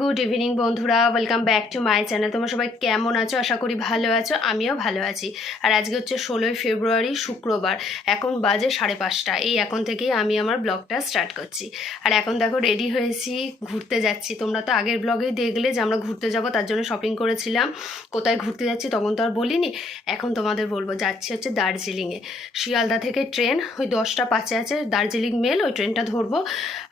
Good evening বন্ধুরা। Welcome back to my channel তোমরা সবাই কেমন আছো? আশা করি ভালো আছো। আমিও ভালো আছি। আর আজকে হচ্ছে ষোলোই ফেব্রুয়ারি, শুক্রবার। এখন বাজে সাড়ে পাঁচটা। এই এখন থেকেই আমি আমার ব্লগটা স্টার্ট করছি। আর এখন দেখো রেডি হয়েছি, ঘুরতে যাচ্ছি। তোমরা তো আগের ব্লগে দেখলে যে আমরা ঘুরতে যাব, তার জন্য শপিং করেছিলাম। কোথায় ঘুরতে যাচ্ছি তখন তো আর বলিনি। এখন তোমাদের বলব, যাচ্ছি হচ্ছে দার্জিলিংয়ে। শিয়ালদা থেকে ট্রেন, ওই দশটা পাঁচে আছে। দার্জিলিং মেল ওই ট্রেনটা ধরবো।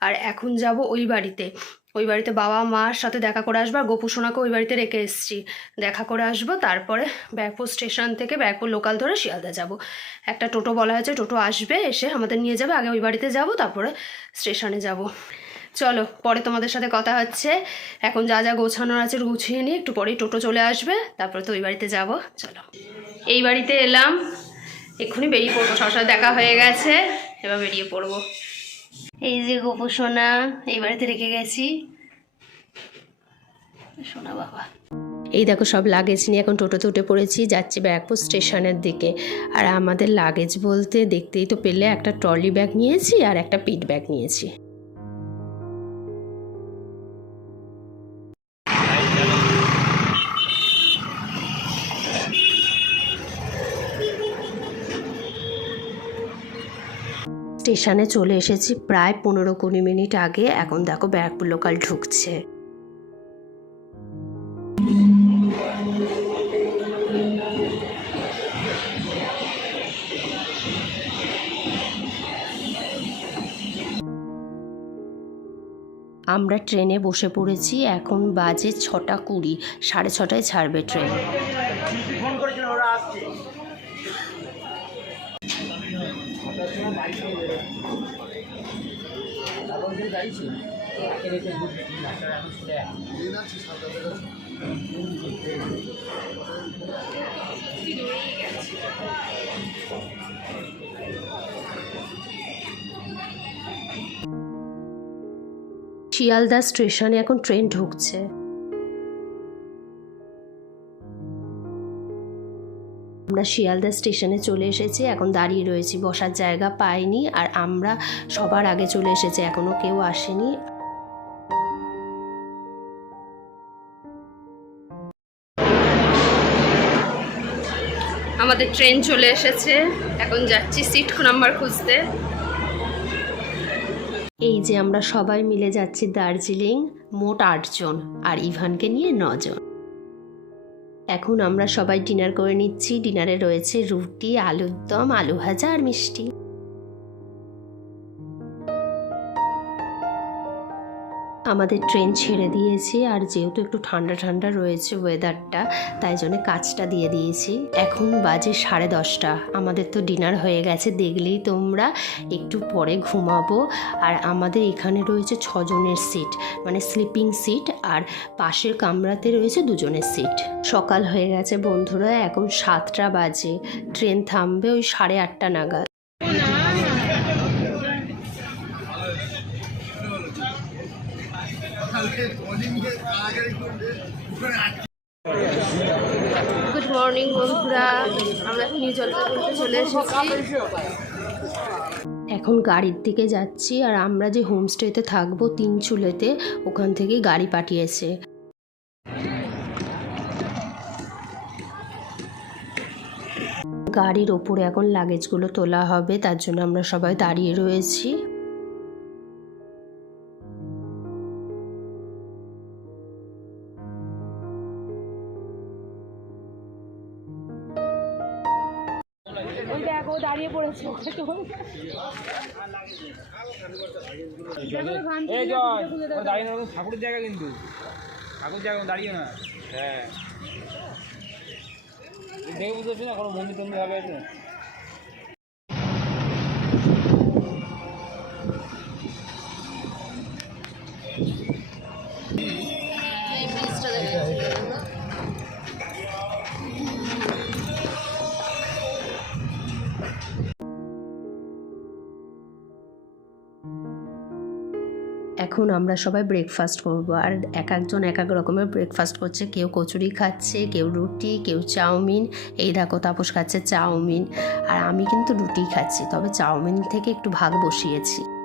আর এখন যাব ওই বাড়িতে। ওই বাড়িতে বাবা মার সাথে দেখা করে আসব, আর গোপু সোনাকে ওই বাড়িতে রেখে এসেছি। দেখা করে আসব, তারপরে ব্যাগপুর স্টেশন থেকে ব্যাগপুর লোকাল ধরে শিয়ালদা যাব। একটা টোটো বলা হয়েছে, টোটো আসবে, এসে আমাদের নিয়ে যাবে, আগে ওই বাড়িতে যাব, তারপরে স্টেশনে যাব। চলো, পরে তোমাদের সাথে কথা হচ্ছে। এখন যা যা গোছানোর আছে গুছিয়ে নিই, একটু পরেই টোটো চলে আসবে, তারপরে তো ওই বাড়িতে যাব। চলো। এই বাড়িতে এলাম, এক্ষুনি বেরিয়ে পড়ব, সবার দেখা হয়ে গেছে, এবার বেরিয়ে পড়ব। এই যে গোপু সোনা, এই বাড়িতে রেখে গেছি। সোনা বাবা। এই দেখো, সব লাগেজ নিয়ে এখন টোটোতে উঠে পড়েছি, যাচ্ছি ব্যাগপুর স্টেশনের দিকে। আর আমাদের লাগেজ বলতে দেখতেই তো পেলে একটা ট্রলি ব্যাগ নিয়েছি আর একটা পিট ব্যাগ নিয়েছি। স্টেশনে চলে এসেছি প্রায় পনেরো কুড়ি মিনিট আগে। এখন দেখো ব্যারাকপুর লোকাল ঢুকছে। আমরা ট্রেনে বসে পড়েছি। এখন বাজে ছটা কুড়ি, সাড়ে ছটায় ছাড়বে ট্রেন। শিয়ালদা স্টেশনে এখন ট্রেন ঢুকছে। আমরা শিয়ালদা স্টেশনে চলে এসেছি, এখন দাঁড়িয়ে রয়েছি, বসার জায়গা পাইনি আর আমরা সবার আগে চলে এসেছি, এখনও কেউ আসেনি। আমাদের ট্রেন চলে এসেছে, এখন যাচ্ছি সিট নাম্বার খুঁজতে। এই যে আমরা সবাই মিলে যাচ্ছি দার্জিলিং, মোট আটজন, আর ইভানকে নিয়ে নজন। এখন আমরা সবাই ডিনার করে নিচ্ছি। ডিনারে রয়েছে রুটি, আলুর দম, আলু ভাজা আর মিষ্টি। আমাদের ট্রেন ছেড়ে দিয়েছে আর যেহেতু একটু ঠান্ডা ঠান্ডা রয়েছে ওয়েদারটা তাই জন্য কাজটা দিয়ে দিয়েছি। এখন বাজে সাড়ে দশটা। আমাদের তো ডিনার হয়ে গেছে, দেখলেই তোমরা একটু পরে ঘুমাবো। আর আমাদের এখানে রয়েছে ছজনের সিট মানে স্লিপিং সিট আর পাশের কামরাতে রয়েছে দুজনের সিট সকাল হয়ে গেছে বন্ধুরা, এখন সাতটা বাজে। ট্রেন থামবে ওই সাড়ে আটটা নাগাদ। গুড মর্নিং বন্ধুরা। আমরা এখন নিউ জলপাইগুড়িতে চলে এসেছি। এখন গাড়ির দিকে যাচ্ছি আর আমরা যে হোমস্টেতে থাকব তিন চুলেতে, ওখান থেকে গাড়ি পাঠিয়েছে। গাড়ির ওপরে এখন লাগেজগুলো তোলা হবে, তার জন্য আমরা সবাই দাঁড়িয়ে রয়েছি। এই জয় দাঁড়িয়ে না ঠাকুরের জায়গা কিন্তু। ঠাকুর জায়গা দাঁড়িয়ে না। হ্যাঁ। দেখে বুঝতে পারছি না কোনো মন্দির টন্দির হবে আছে এখন আমরা সবাই ব্রেকফাস্ট করব। আর এক একজন এক এক রকমের ব্রেকফাস্ট করছে। কেউ কচুরি খাচ্ছে, কেউ রুটি, কেউ চাউমিন। এই দেখো তাপস খাচ্ছে চাউমিন। আর আমি কিন্তু রুটি খাচ্ছি, তবে চাউমিন থেকে একটু ভাগ বসিয়েছি।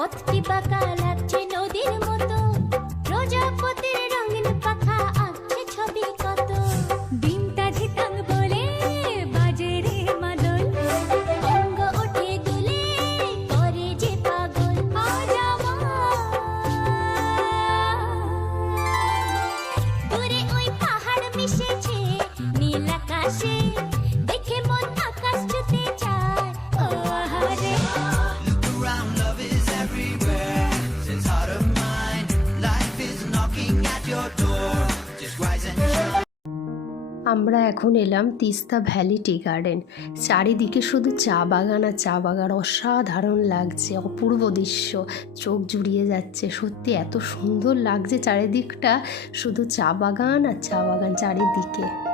خدت بكى لك আমরা এখন এলাম তিস্তা ভ্যালি টি গার্ডেন। চারিদিকে শুধু চা বাগান আর চা বাগান অসাধারণ লাগছে, অপূর্ব দৃশ্য। চোখ জুড়িয়ে যাচ্ছে। সত্যি এত সুন্দর লাগছে চারিদিকটা। শুধু চা বাগান আর চা বাগান চারিদিকে।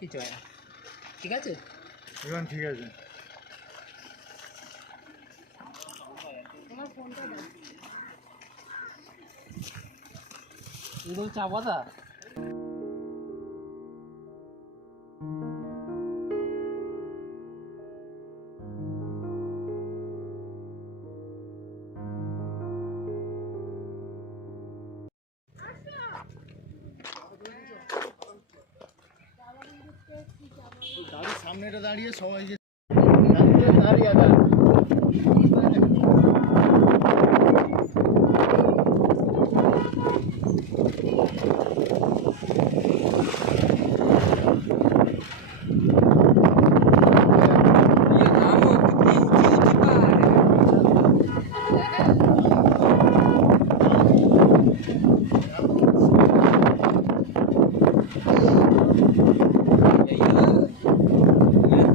কিছু হয় না। ঠিক আছে? এখন ঠিক আছে। এই চা পাতা সামনেটা দাঁড়িয়ে সবাইকে দাঁড়িয়ে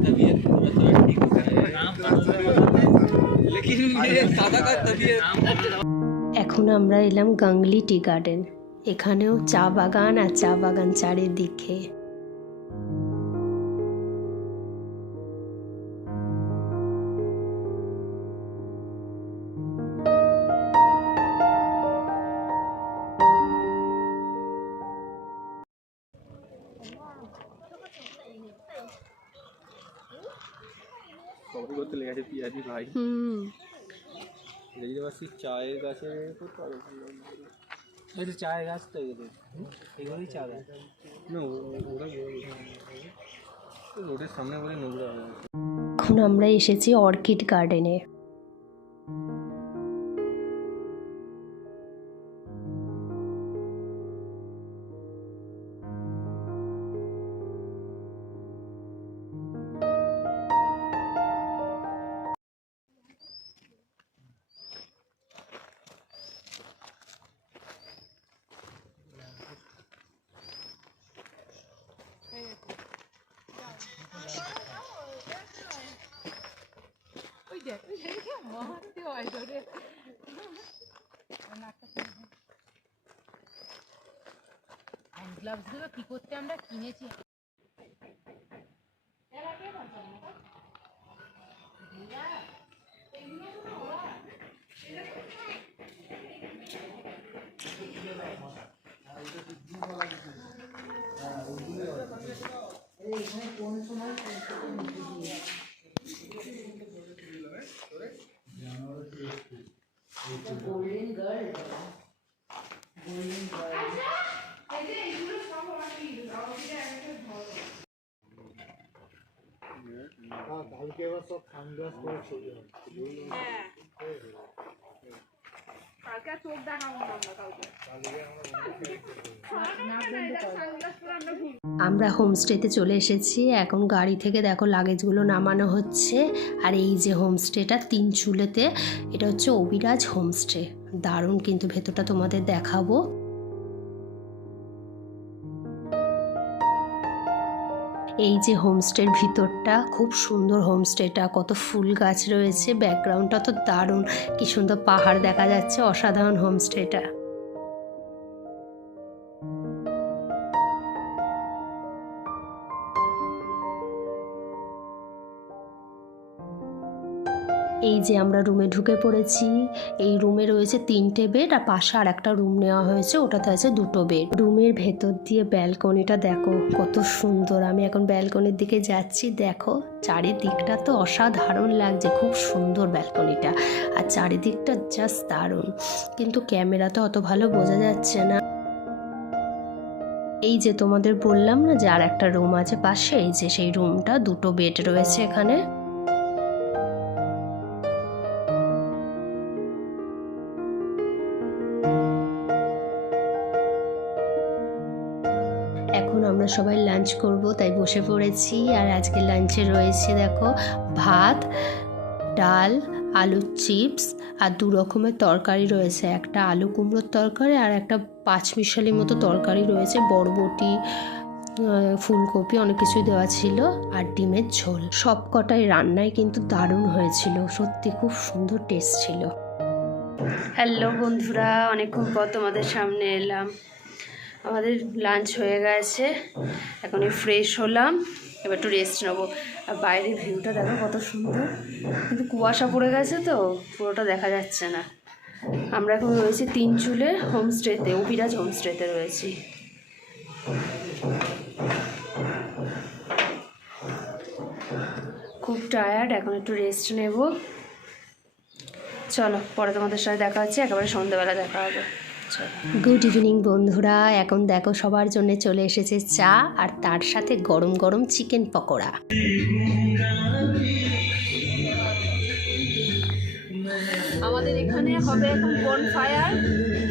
तबीयत ठीक लेकिन मेरे दादा का तबीयत এখন আমরা এলাম গাঙ্গলি টি গার্ডেন। এখানেও চা বাগান আর চা বাগান চারিদিকে। ভাই। হুম। দেখতে পাচ্ছি চায়ের গাছে তো চায়ের গাছ তো এগুলো। এগুলোই চা গাছ। না ওরা রোডের সামনে বলে নোংরা এখন আমরা এসেছি অর্কিড গার্ডেনে। গ্লাভসগুলো কি করতে আমরা কিনেছি ছবি আমরা হোমস্টেতে চলে এসেছি। এখন গাড়ি থেকে দেখো লাগেজগুলো নামানো হচ্ছে। আর এই যে হোমস্টেটা তিন চুলেতে, এটা হচ্ছে অবিরাজ হোমস্টে। দারুণ কিন্তু ভেতরটা তোমাদের দেখাবো। এই যে হোমস্টের ভিতরটা, খুব সুন্দর হোমস্টেটা কত ফুল গাছ রয়েছে ব্যাকগ্রাউন্ডটা তো দারুণ। কি সুন্দর পাহাড় দেখা যাচ্ছে, অসাধারণ হোমস্টেটা এই যে আমরা রুমে ঢুকে পড়েছি, এই রুমে রয়েছে তিনটে বেড আর পাশে আর একটা রুম নেওয়া হয়েছে, ওটাতে আছে দুটো বেড রুমের ভেতর দিয়ে ব্যালকনিটা দেখো, কত সুন্দর। আমি এখন ব্যালকনির দিকে যাচ্ছি, দেখো চারিদিকটা তো অসাধারণ লাগছে, খুব সুন্দর ব্যালকনিটা আর চারিদিকটা জাস্ট দারুণ। কিন্তু ক্যামেরাতে অত ভালো বোঝা যাচ্ছে না। এই যে তোমাদের বললাম না যে আর একটা রুম আছে পাশে, এই যে সেই রুমটা দুটো বেড রয়েছে এখানে। আমরা সবাই লাঞ্চ করব, তাই বসে পড়েছি। আর আজকে লাঞ্চে রয়েছে, দেখো, ভাত, ডাল, আলুর চিপস আর দু রকমের তরকারি রয়েছে। একটা আলু কুমড়োর তরকারি আর একটা পাঁচমিশালি মতো তরকারি রয়েছে। বরবটি ফুলকপি অনেক কিছুই দেওয়া ছিল আর ডিমের ঝোল। সব কটাই রান্নায় কিন্তু দারুণ হয়েছিল। সত্যি খুব সুন্দর টেস্ট ছিল। হ্যালো বন্ধুরা, অনেকক্ষণ পর তোমাদের সামনে এলাম। আমাদের লাঞ্চ হয়ে গেছে। এখন ফ্রেশ হলাম। এবার একটু রেস্ট নেব। আর বাইরের ভিউটা দেখো কত সুন্দর। কিন্তু কুয়াশা পড়ে গেছে তো, পুরোটা দেখা যাচ্ছে না। আমরা এখন রয়েছি তিন চুলে হোমস্টেতে অভিরাজ হোমস্টেতে রয়েছি। খুব টায়ার্ড এখন একটু রেস্ট নেব। চলো, পরে তোমাদের সাথে দেখা হচ্ছে। একেবারে সন্ধ্যাবেলা দেখা হবে। গুড ইভিনিং বন্ধুরা। এখন দেখো, সবার জন্য চলে এসেছে চা আর তার সাথে গরম গরম চিকেন পকোড়া। আমাদের এখানে হবে এখন বন ফায়ার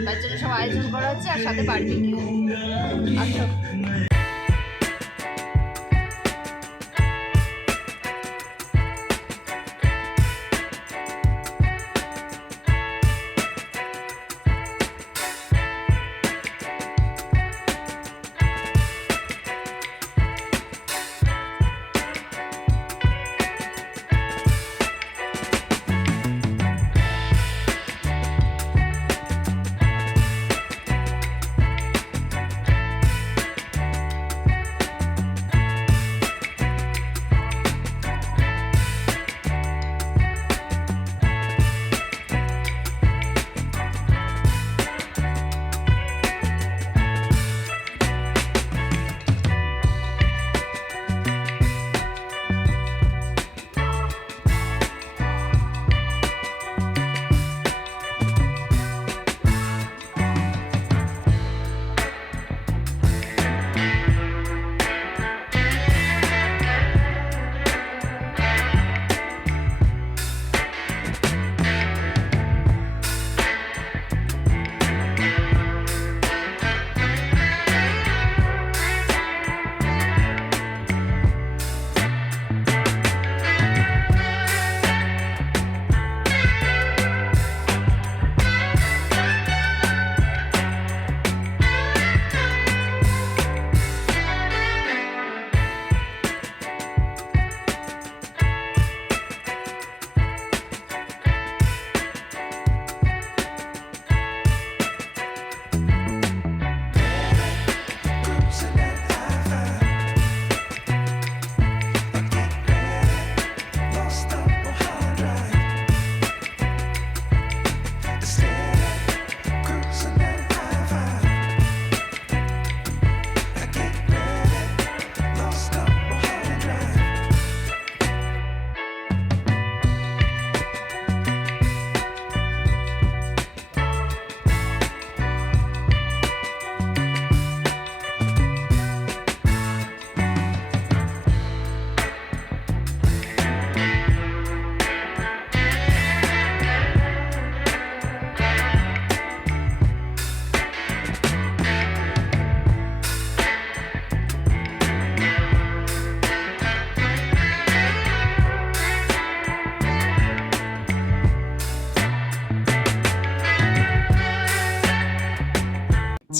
তার জন্য সব আয়োজন করা হচ্ছে আর সাথে বার্বিকিউ আচ্ছা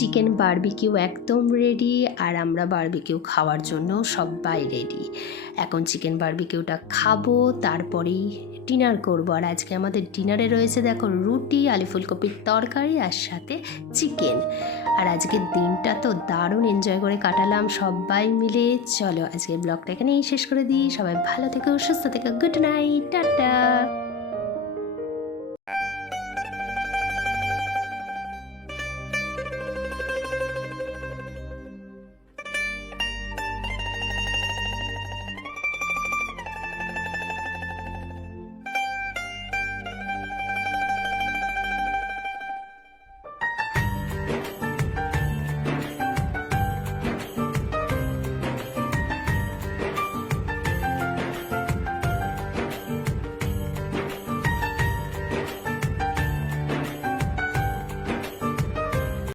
বারবিকিউ একদম রেডি আর আমরা বারবিকিউ খাওয়ার জন্য সবাই রেডি এখন চিকেন বারবিকিউটা খাব, তারপরেই ডিনার করব। আর আজকে আমাদের ডিনারে রয়েছে দেখো রুটি, আলু ফুলকপির তরকারি আর সাথে চিকেন আর আজকের দিনটা তো দারুণ এনজয় করে কাটালাম সবাই মিলে। চলো আজকে ব্লগটা এখানেই শেষ করে দিই। সবাই ভালো থেকো, সুস্থ থেকো গুড নাইট টাটা।